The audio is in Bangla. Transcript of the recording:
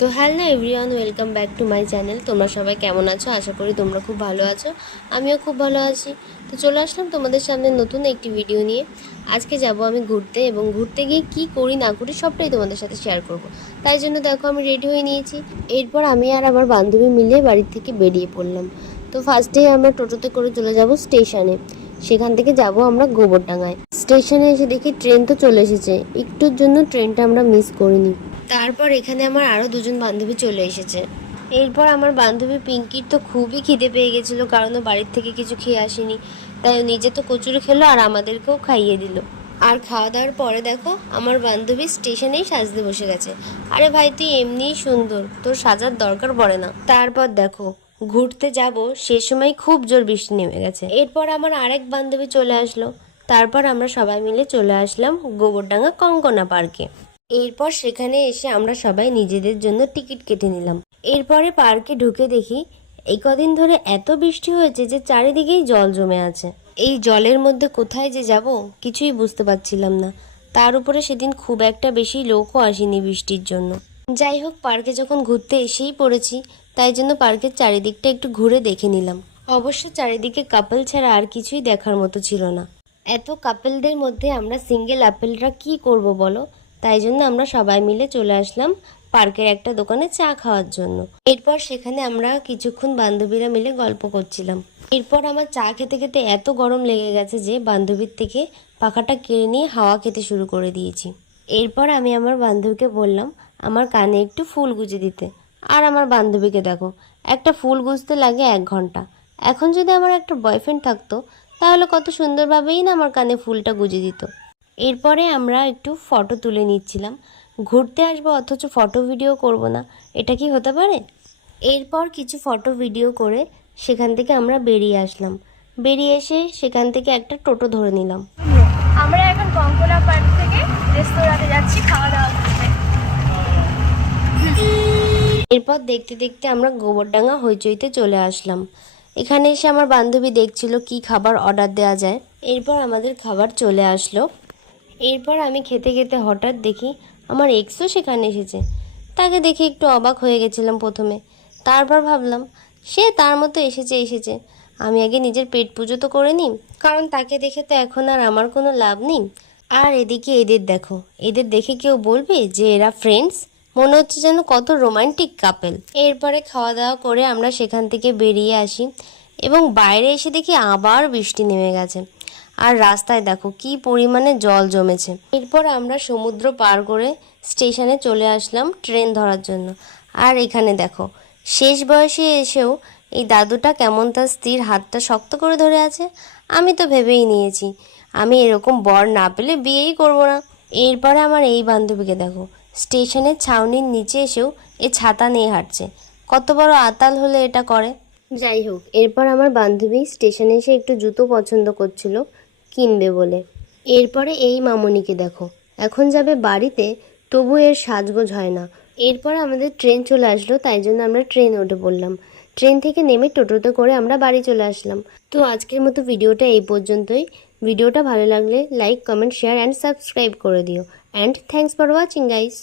তো hello everyone, welcome back to my channel. তোমরা সবাই কেমন আছো? আশা করি তোমরা খুব ভালো আছো। আমিও খুব ভালো আছি। তো চলে আসলাম তোমাদের সামনে নতুন একটি ভিডিও নিয়ে। আজকে যাব আমি ঘুরতে, এবং ঘুরতে গিয়ে কী করি না করি সবটাই তোমাদের সাথে শেয়ার করব। তাই জন্য দেখো আমি রেডি হয়ে নিয়েছি। এরপর আমি আর আমার বান্ধবী মিলে বাড়ির থেকে বেরিয়ে পড়লাম। তো ফার্স্টেই আমরা টোটোতে করে চলে যাব স্টেশনে। সেখান থেকে যাব আমরা গোবরডাঙ্গায়। স্টেশনে এসে দেখি ট্রেন তো চলে এসেছে। একটুর জন্য ট্রেনটা আমরা মিস করিনি। তারপর এখানে আমার আরও দুজন বান্ধবী চলে এসেছে। এরপর আমার বান্ধবী পিঙ্কির তো খুবই খিদে পেয়ে গেছিলো, কারণ ও বাড়ির থেকে কিছু খেয়ে আসেনি। তাই ও নিজে তো কচুরি খেলো আর আমাদেরকেও খাইয়ে দিল। আর খাওয়া দাওয়ার পরে দেখো আমার বান্ধবী স্টেশনেই সাজতে বসে গেছে। আরে ভাই, তুই এমনিই সুন্দর, তোর সাজার দরকার পড়ে না। তারপর দেখো ঘুরতে যাব, সে সময় খুব জোর বৃষ্টি নেমে গেছে। এরপর আমার আরেক বান্ধবী চলে আসলো। তারপর আমরা সবাই মিলে চলে আসলাম গোবরডাঙ্গা কঙ্কনা পার্কে। এরপর সেখানে এসে আমরা সবাই নিজেদের জন্য টিকিট কেটে নিলাম। এরপরে পার্কে ঢুকে দেখি এই কদিন ধরে এত বৃষ্টি হয়েছে যে চারিদিকেই জল জমে আছে। এই জলের মধ্যে কোথায় যে যাব কিছুই বুঝতে পারছিলাম না। তার উপরে সেদিন খুব একটা বেশি লোকও আসেনি বৃষ্টির জন্য। যাই হোক, পার্কে যখন ঘুরতে এসেই পড়েছি, তাই জন্য পার্কের চারিদিকটা একটু ঘুরে দেখে নিলাম। অবশ্য চারিদিকে কাপল ছাড়া আর কিছুই দেখার মতো ছিল না। এত কাপলদের মধ্যে আমরা সিঙ্গেল আপেলরা কি করব বলো? তাই জন্য আমরা সবাই মিলে চলে আসলাম পার্কের একটা দোকানে চা খাওয়ার জন্য। এরপর সেখানে আমরা কিছুক্ষণ বান্ধবীরা মিলে গল্প করছিলাম। এরপর আমার চা খেতে খেতে এত গরম লেগে গেছে যে বান্ধবীর থেকে পাখাটা কেড়ে নিয়ে হাওয়া খেতে শুরু করে দিয়েছি। এরপর আমি আমার বান্ধবীকে বললাম আমার কানে একটু ফুল গুজে দিতে। আর আমার বান্ধবীকে দেখো, একটা ফুল গুজতে লাগে 1 ঘন্টা। এখন যদি আমার একটা বয়ফ্রেন্ড থাকতো, তাহলে কত সুন্দরভাবেই না আমার কানে ফুলটা গুজে দিত। এরপরে আমরা একটু ফটো তুলে নিচ্ছিলাম। ঘুরতে আসবো অথচ ফটো ভিডিও করব না, এটা কি হতে পারে? এরপর কিছু ফটো ভিডিও করে সেখান থেকে আমরা বেরিয়ে আসলাম। বেরিয়ে এসে সেখান থেকে একটা টোটো ধরে নিলাম। আমরা এখন কঙ্কনা পার্ক থেকে রেস্তোরাঁতে যাচ্ছি খাওয়া দাওয়া করতে। এরপর দেখতে দেখতে আমরা গোবরডাঙ্গা হইচইতে চলে আসলাম। এখানে এসে আমার বান্ধবী দেখছিল কি খাবার অর্ডার দেওয়া যায়। এরপর আমাদের খাবার চলে আসলো। এরপর আমি খেতে খেতে হঠাৎ দেখি আমার এক্সও সেখানে এসেছে। তাকে দেখে একটু অবাক হয়ে গেছিলাম প্রথমে। তারপর ভাবলাম সে তার মতো এসেছে, আমি আগে নিজের পেট পুজো তো করে নিই, কারণ তাকে দেখে তো এখন আর আমার কোনো লাভ নেই। আর এদিকে এদের দেখো, এদের দেখে কেউ বলবে যে এরা ফ্রেন্ডস? মনে হচ্ছে যেন কত রোমান্টিক কাপেল। এরপরে খাওয়া দাওয়া করে আমরা সেখান থেকে বেরিয়ে আসি, এবং বাইরে এসে দেখি আবার বৃষ্টি নেমে গেছে। আর রাস্তায় দেখো কি পরিমাণে জল জমেছে। এরপর আমরা সমুদ্র পার করে স্টেশনে চলে আসলাম ট্রেন ধরার জন্য। আর এখানে দেখো, শেষ বয়সে এসেও এই দাদুটা কেমন তার স্ত্রীর হাতটা শক্ত করে ধরে আছে। আমি তো ভেবেই নিয়েছি আমি এরকম বর না পেলে বিয়েই করব না। এরপরে আমার এই বান্ধবীকে দেখো, স্টেশনের ছাউনির নিচে এসেও এ ছাতা নিয়ে হাঁটছে। কত বড় আতাল হলে এটা করে। যাই হোক, এরপর আমার বান্ধবী স্টেশনে এসে একটু জুতো পছন্দ করছিল কিনবে বলে। এরপরে এই মামনিকে দেখো, এখন যাবে বাড়িতে, তবু এর সাজগোজ হয় না। এরপর আমাদের ট্রেন চলে আসলো, তাই জন্য আমরা ট্রেনে উঠে পড়লাম। ট্রেন থেকে নেমে টোটোতে করে আমরা বাড়ি চলে আসলাম। তো আজকের মতো ভিডিওটা এই পর্যন্তই। ভিডিওটা ভালো লাগলে like, comment, share and subscribe করে দিও। And thanks for watching guys.